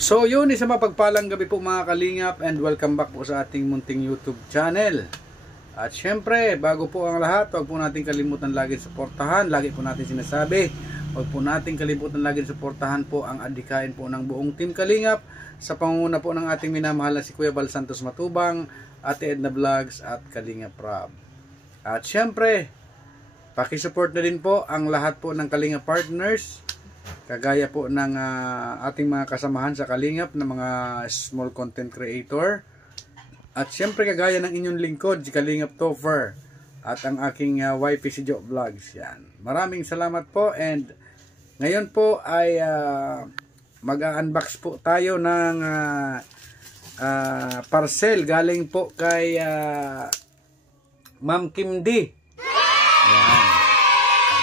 So yun, isang mapagpalang gabi po mga kalingap, and welcome back po sa ating munting YouTube channel. At syempre, bago po ang lahat, huwag po natin kalimutan lagi suportahan. Lagi po natin sinasabi, huwag po natin kalimutan lagi suportahan po ang adhikain po ng buong Team Kalingap sa pangunguna po ng ating minamahal na si Kuya Bal Santos Matubang, Ate Edna Vlogs at Kalingap Rob. At syempre, pakisupport na din po ang lahat po ng Kalingap partners, kagaya po ng ating mga kasamahan sa Kalingap na mga small content creator. At syempre kagaya ng inyong lingkod, si Kalingap Topher, at ang aking wife si Jo Vlogs. Yan. Maraming salamat po, and ngayon po ay mag-unbox po tayo ng parcel galing po kay Ma'am Kim D. Yan.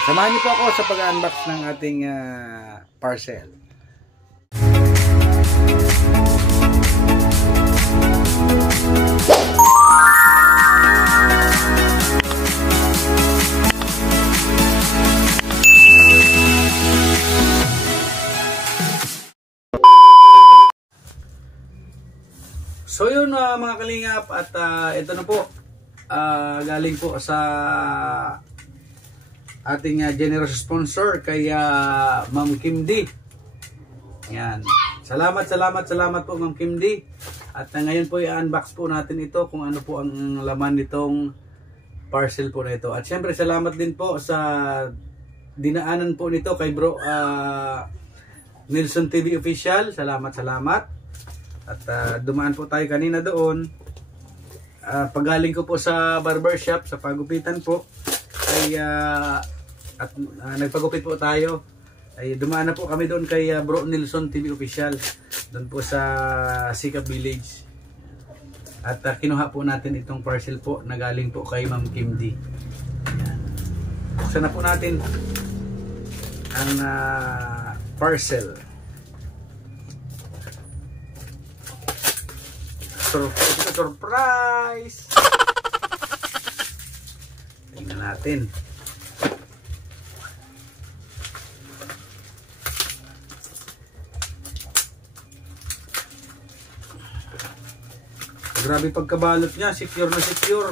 Samahan niyo po ako sa pag-unbox ng ating parcel. So yun mga kalingap, at ito na po, galing po sa ating generous sponsor kay Ma'am Kim D. Yan. Salamat po Ma'am Kim D. At ngayon po i-unbox po natin ito kung ano po ang laman nitong parcel po na ito. At syempre salamat din po sa dinaanan po nito kay Bro Nilson TV Official. Salamat. At dumaan po tayo kanina doon. Pagaling ko po sa barbershop, sa pagupitan po, ay at nagpagupit po tayo, ay dumaan na po kami doon kay Bro Nilson TV Official, doon po sa Sikap Village. At kinuha po natin itong parcel po na galing po kay Ma'am Kim D. Buksan na po natin ang parcel. Surprise! Tingnan natin. Grabe pagkabalot niya, secure na secure.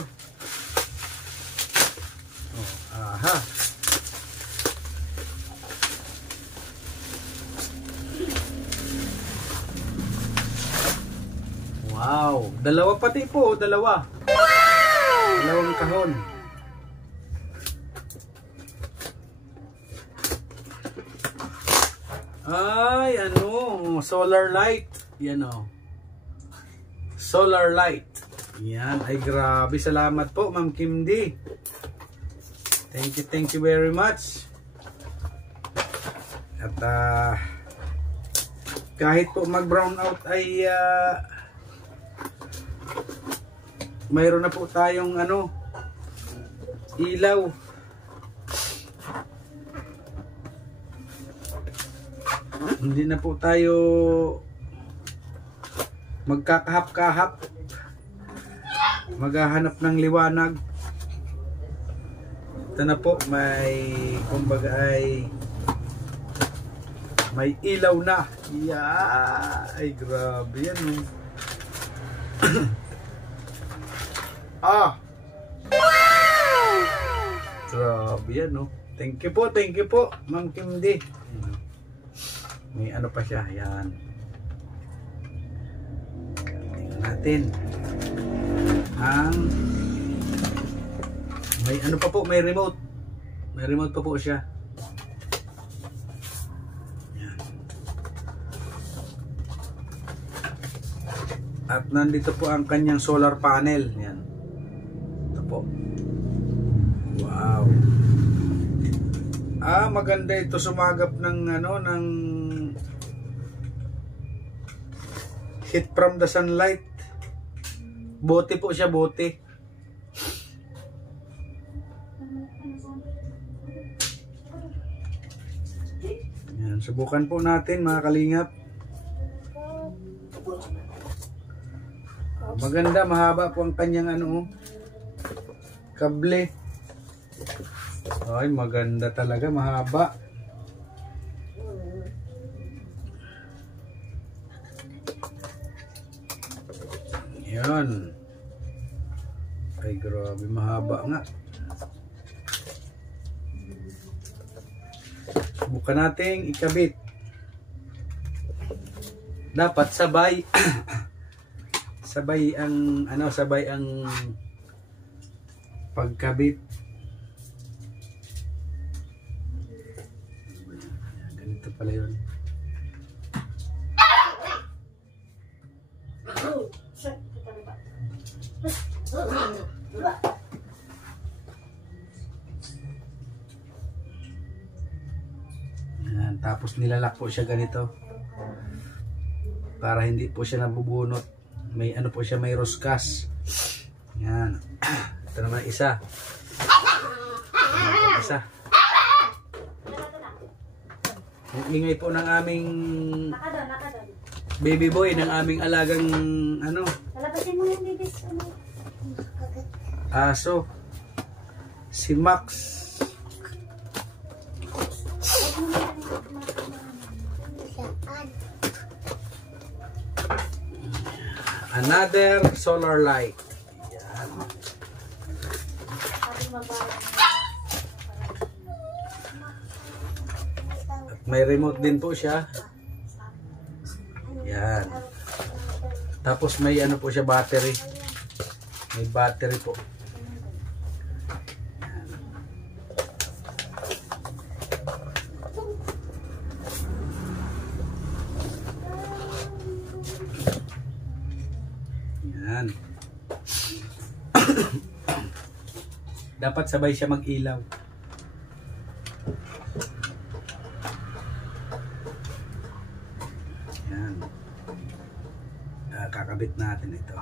Oh, aha. Wow, dalawa pati po, dalawa. Wow! Dalawang kahon. Ay, ano, solar light. Yan o. Solar light. Yan, ay grabe. Salamat po, Ma'am Kim D. Thank you very much. At kahit po mag-brown out ay mayroon na po tayong ano, ilaw. Hindi na po tayo magkakahap-kahap, maghahanap ng liwanag. Ito na po, may kumbaga ay may ilaw na. Yeah, ay grabe yan. Wow! Grabe yan, no? Thank you po, Ma'am Kim D. May ano pa siya, yan. Tingnan natin. May ano pa po, may remote. May remote pa po siya. Yan. At nandito po ang kanyang solar panel. Yan. Po. Wow. Maganda ito, sumagap ng ano, ng heat from the sunlight. Bote po siya, bote. Yan, subukan po natin mga kalingap. Maganda, mahaba po ang kanyang ano, kable. Ay, maganda talaga, mahaba. Yan. Ay, grabe, mahaba nga. Subukan nating ikabit. Dapat sabay sabay ang pagkabit. Ganito pala yun. Yan, tapos nilalak po siya ganito para hindi po siya nabubunot. May ano po siya, may roskas. Yan. Ito naman isa. Isa. Ang ingay po ng aming baby boy, ng aming alagang ano, Lalabasin mo yung bibis. aso. Si Max. Another solar light. Yan. At may remote din po siya. Yan. Tapos may ano po siya, battery. May battery po. Yan. Dapat sabay siya mag-ilaw. Yan. Kakabit natin ito.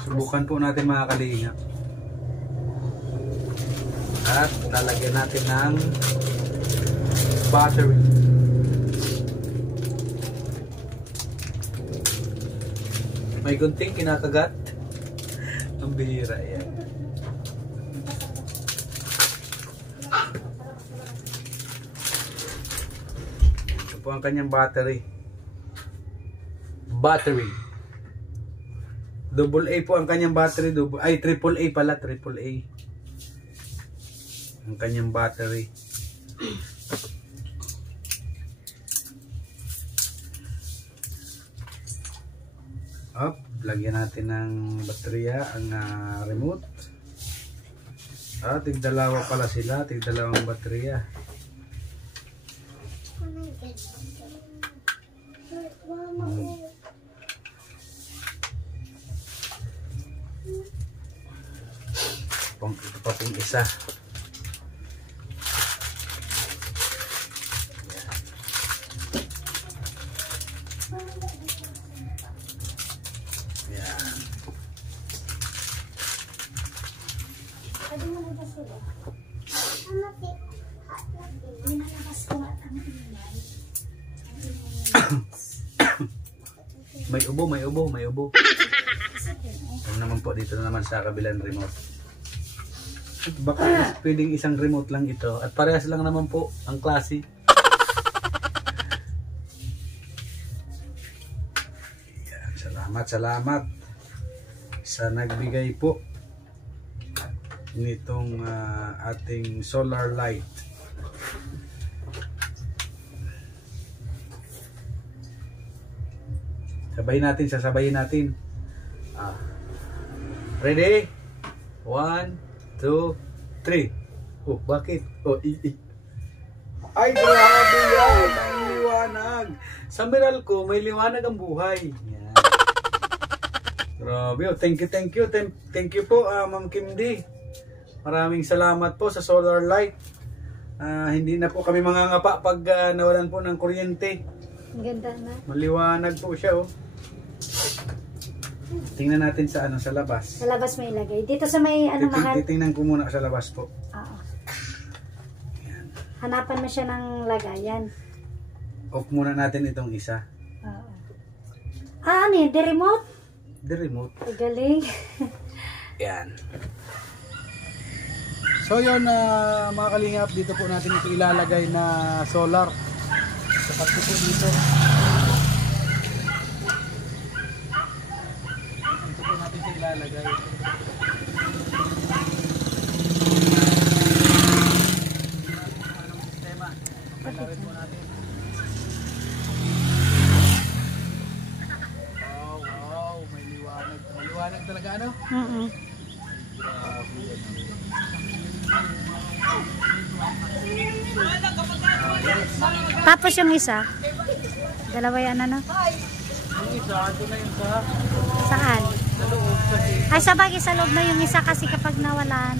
Subukan po natin mga kalingap. At lalagyan natin ng battery. May gunting kinakagat. Ang bihira yan. Ito po ang kanyang battery. Battery. Double A po ang kanyang battery. Triple A pala. Triple A. Ang kanyang battery. Up, lagyan natin ng baterya ang remote. Tig-dalawa pala sila, tig-dalawang baterya. Ito pa pong isa. May ubo. Ano naman po dito naman sa kabilang remote. At baka pwedeng isang remote lang ito. At parehas lang naman po ang klase. Yan, salamat sa nagbigay po nitong ating solar light. Sasabayin natin. Ready? 1, 2, 3. Oh, bakit? Oh, ay, grabe yan! Ang liwanag! Sa Meralco, may liwanag ang buhay. Yan. Grabe. Oh, thank you. Thank you po, Ma'am Kim D. Maraming salamat po sa solar light. Hindi na po kami mangangapa pag nawalan po ng kuryente. Ang ganda na. Maliwanag po siya, oh. Tingnan natin sa sa labas. Sa labas may ilagay. Dito sa may mahal. Titingnan ko muna sa labas po. Oo. Hanapan mo siya ng lagayan. Off muna natin itong isa. Oo. Ano yun? The remote? The remote. Galing. Yan. So yun, mga kalingap, dito po natin ito ilalagay na solar. Sapat po dito. Dito po natin ito ilalagay. Anong sistema? Palarin po natin. Wow, may liwanag. Maliwanag talaga ano? Grabe yan. Tapos yung isa, dalawa yan ano? Yung isa, ito na yung sa Saan? loob kasi. Ay, sa bagay sa loob na yung isa kasi kapag nawalan.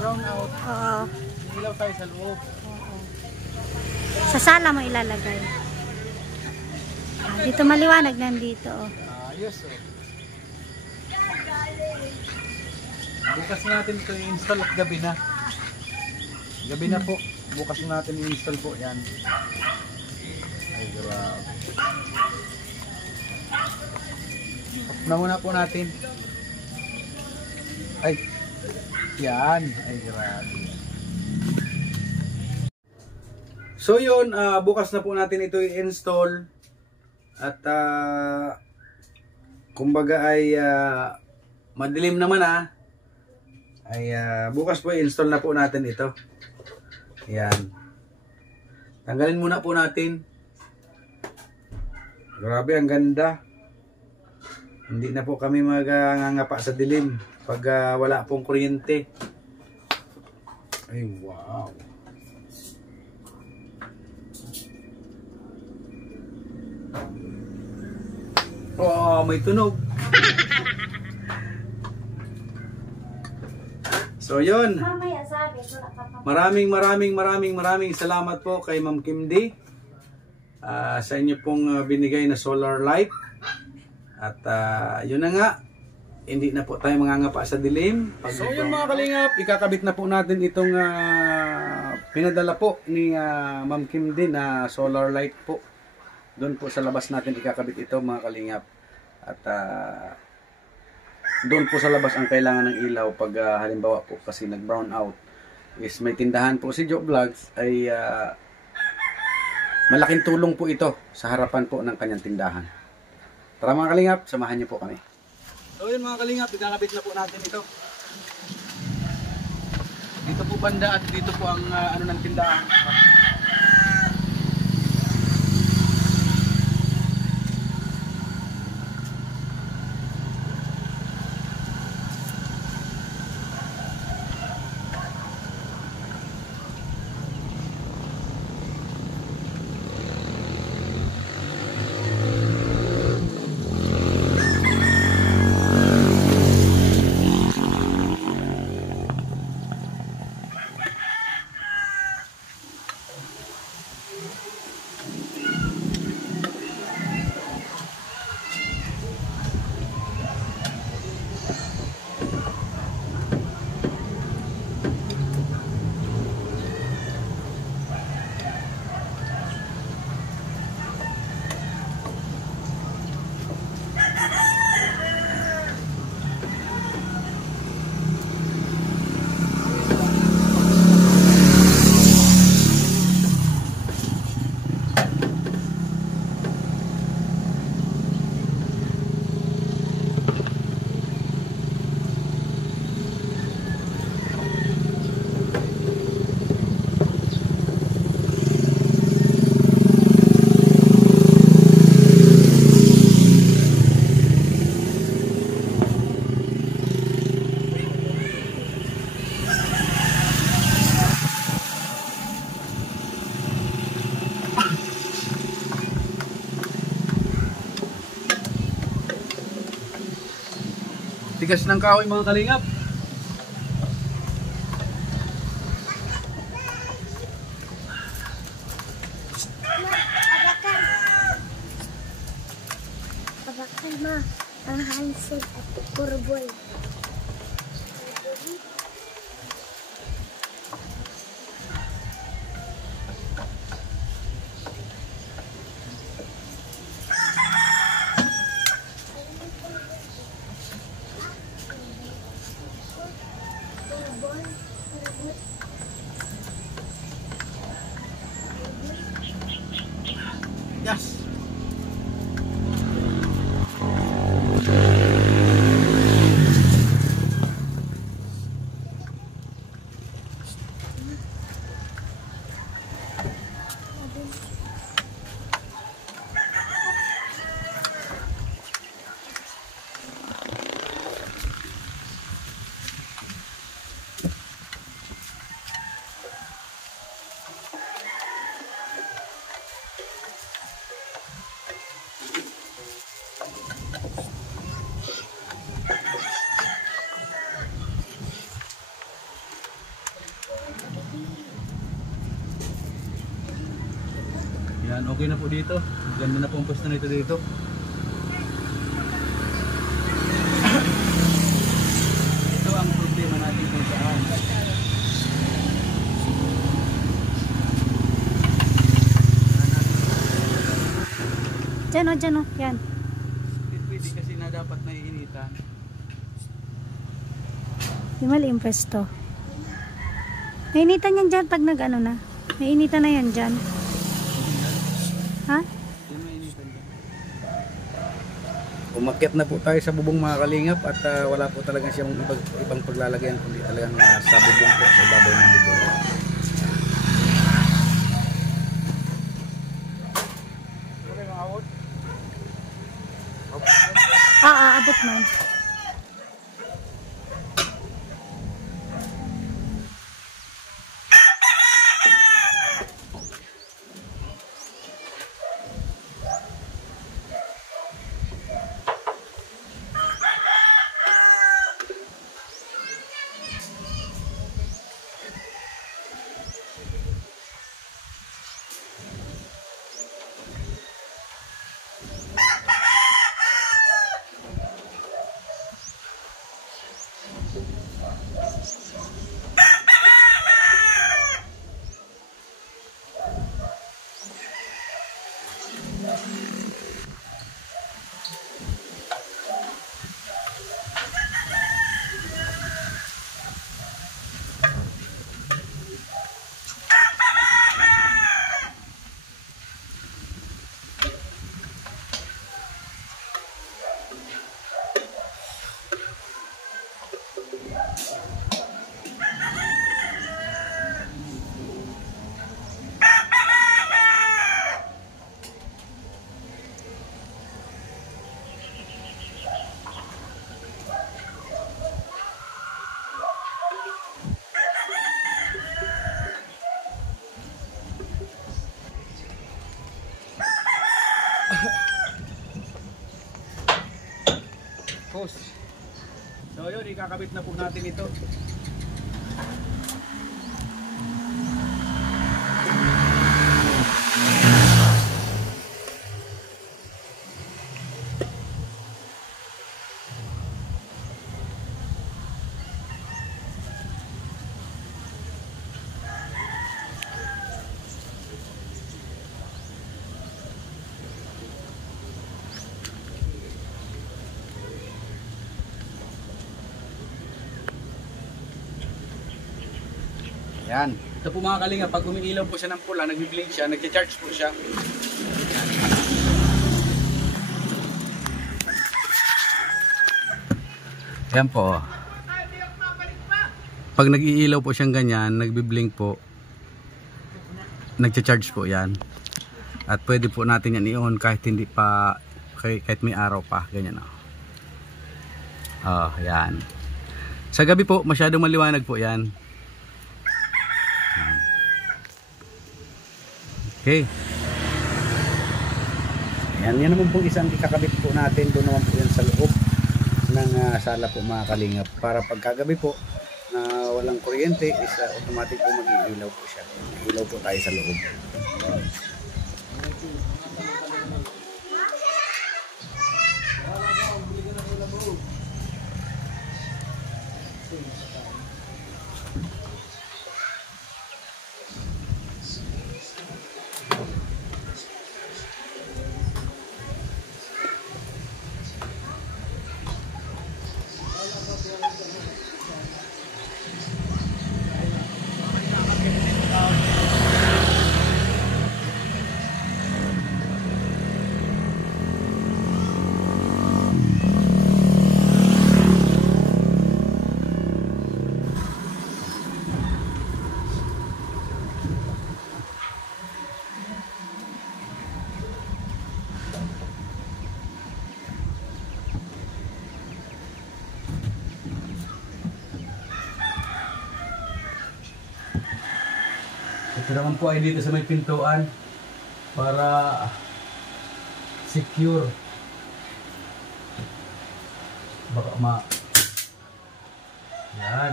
Brown out. Oo. Ilaw tayo sa loob. Sa sala mo ilalagay. Dito maliwanag nandito. Ayos oh. Bukas natin ito i-install at gabi na. Gabi na po. Bukas natin i-install po yan. Ay grabe. Off na muna po natin. Ay. Yan. Ay grabe. So yun, bukas na po natin ito i-install. At kumbaga ay madilim naman ay bukas po i-install na po natin ito. Yan. Tanggalin muna po natin. Grabe, ang ganda. Hindi na po kami magangangapa sa dilim pag wala pong kuryente. Ay wow. Oh, may tunog. So yun. Mamaya sabi, wala Maraming salamat po kay Ma'am Kim D. Sa inyo pong binigay na solar light. At yun na nga. Hindi na po tayo mangangapa sa dilim. So yun mga kalingap, ikakabit na po natin itong pinadala po ni Ma'am Kim D na solar light po. Doon po sa labas natin ikakabit ito mga kalingap. At doon po sa labas ang kailangan ng ilaw pag halimbawa po kasi nag brown out is may tindahan po si Joe Vlogs ay malaking tulong po ito sa harapan po ng kanyang tindahan. Tara mga kalingap, samahan niyo po kami. So yun mga kalingap, ikakabit na po natin ito. Dito po banda at dito po ang ano ng tindahan. Tigas ng kahoy mga kalingap. Abakan ma, ang handset at kurboy. Yes. Yan, okay na po dito. Ganda na po ang pwesto nito dito. Ito ang problema natin kung saan. Dyan o, yan. Pwede kasi na dapat naiinitan. Di mali yung pwesto. Nainitan yan dyan pag nag-ano na. Nainitan na yan dyan. Ha? Umakyat na po tayo sa bubong mga kalingap at wala po talaga siyang ibang paglalagyan kundi talagang sa bubong po, sa babaw ng bubong. Abot man. Post. So yun, ikakabit na po natin ito. Yan. Ito po mga kalinga, pag umiilaw po siya ng pula, nagbi-blink siya, nagcha-charge po siya. Yan po. Pag nag-iilaw po siyang ganyan, nagbi-blink po, nagcha-charge po yan. At pwede po natin yan i-on kahit hindi pa, kahit may araw pa, ganyan o. Oh, yan. Sa gabi po, masyadong maliwanag po yan. Okay. Yan naman pong isang ikakabit po natin. Doon naman po yan sa loob ng sala po mga kalingap. Para pagkagabi po na walang kuryente is automatic po mag-iilaw po siya. Ilaw po tayo sa loob. Ito naman po ay dito sa may pintuan para secure. Baka yan.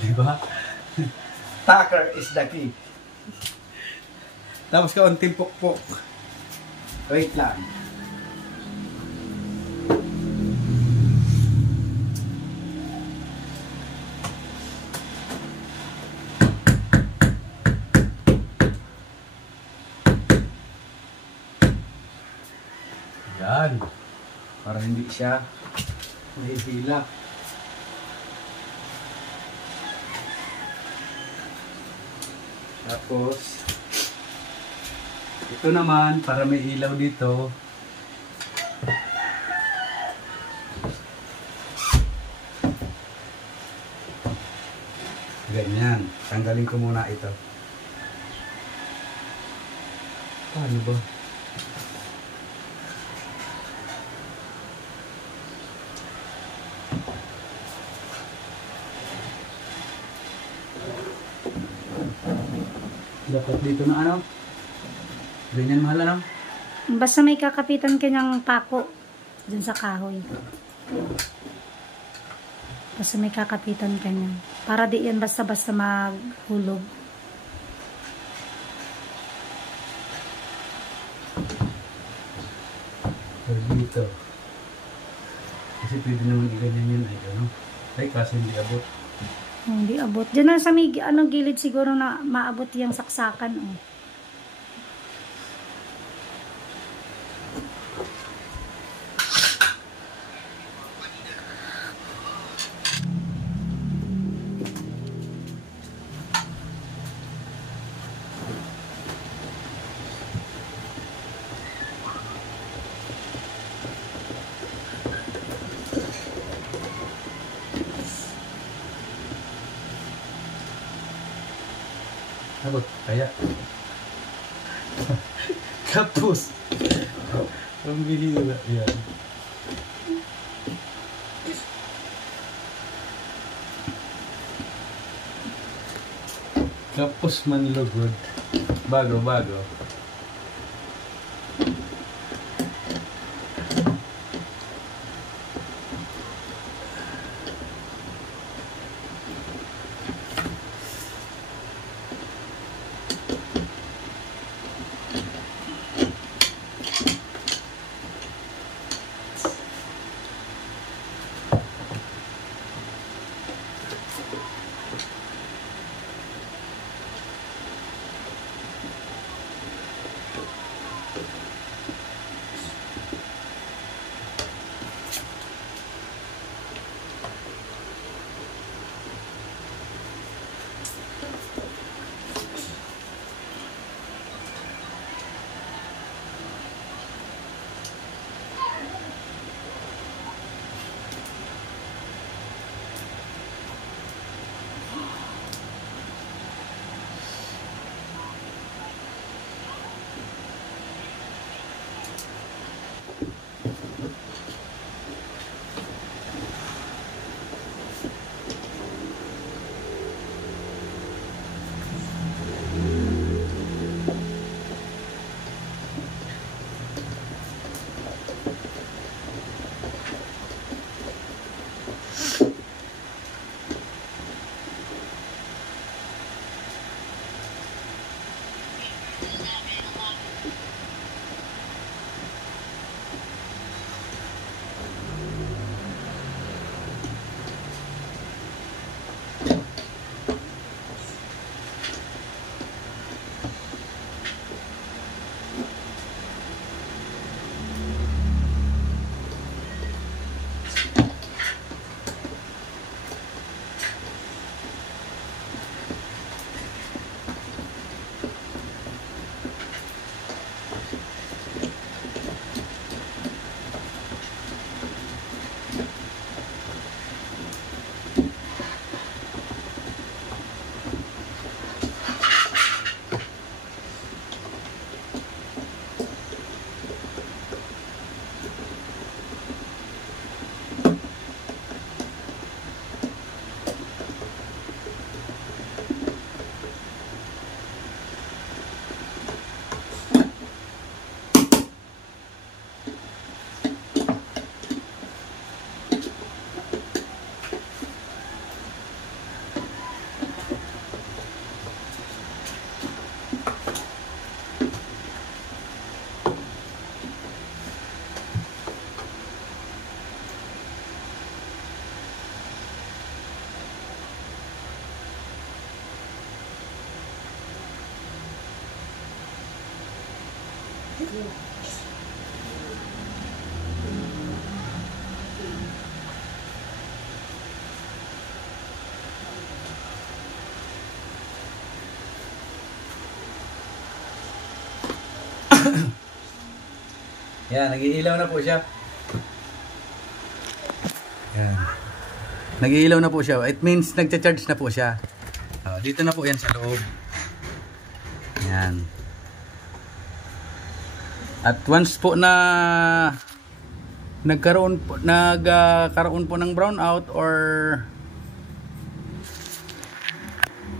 Diba? Tucker is the key. Tapos kaunting pukpok. Wait lang. Yan. Para hindi siya mahihila. Tapos, ito naman, para may ilaw dito. Ganyan. Tanggalin ko muna ito. Paano ba? Dapat dito na ano? Ganyan mahal ano? Basta may kakapitan kanyang pako dun sa kahoy. Basta may kakapitan kanya. Para di yan basta-basta maghulog. Dito. Kasi pwede naman i-ganyan yun ay ano? Ay kasi hindi abot. Hindi abot. Diyan na sa may gilid siguro na maabot yung saksakan. Oh. Abot, kaya. Kapus. Ang bihira. Yan. Kapus man lugod. Bago. Yan, nag-iilaw na po siya. Yan. Nag-iilaw na po siya. It means nagcha-charge na po siya. Dito na po yan sa loob. Yan. At once po na nagkaroon po ng brownout or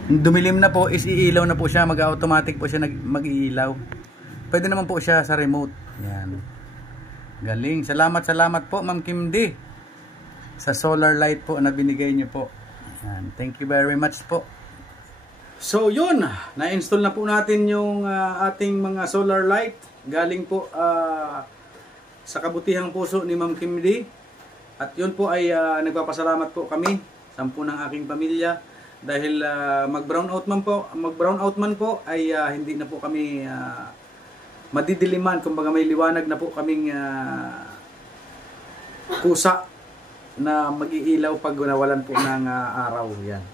dumilim na po, is iilaw na po siya, mag-automatic po siya mag-iilaw. Pwede naman po siya sa remote. Yan. Galing. Salamat po Ma'am Kim D sa solar light po na binigay niyo po. Yan. Thank you very much po. So yun, na-install na po natin yung ating mga solar light. Galing po sa kabutihang puso ni Ma'am Kim D. At yun po ay nagpapasalamat po kami, 10 ng aking pamilya, dahil mag-brownout man po ay hindi na po kami madidiliman. Kumbaga may liwanag na po kaming kusa na mag-iilaw pag nawalan po ng araw. Yan.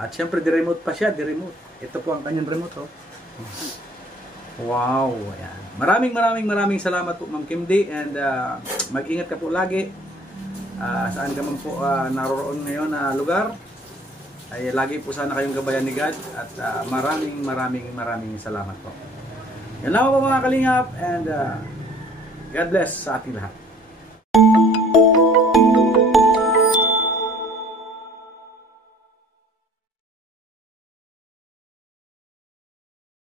At syempre di-remote pa siya, di-remote. Ito po ang kanyang remote, oh. Wow, yan. Maraming salamat po Ma'am Kim D, and mag-ingat ka po lagi. Saan ka man po naroroon ngayon na lugar, ay lagi po sana kayong gabayan ni God, at maraming salamat po. Yan lang po mga kalingap, and God bless sa ating lahat.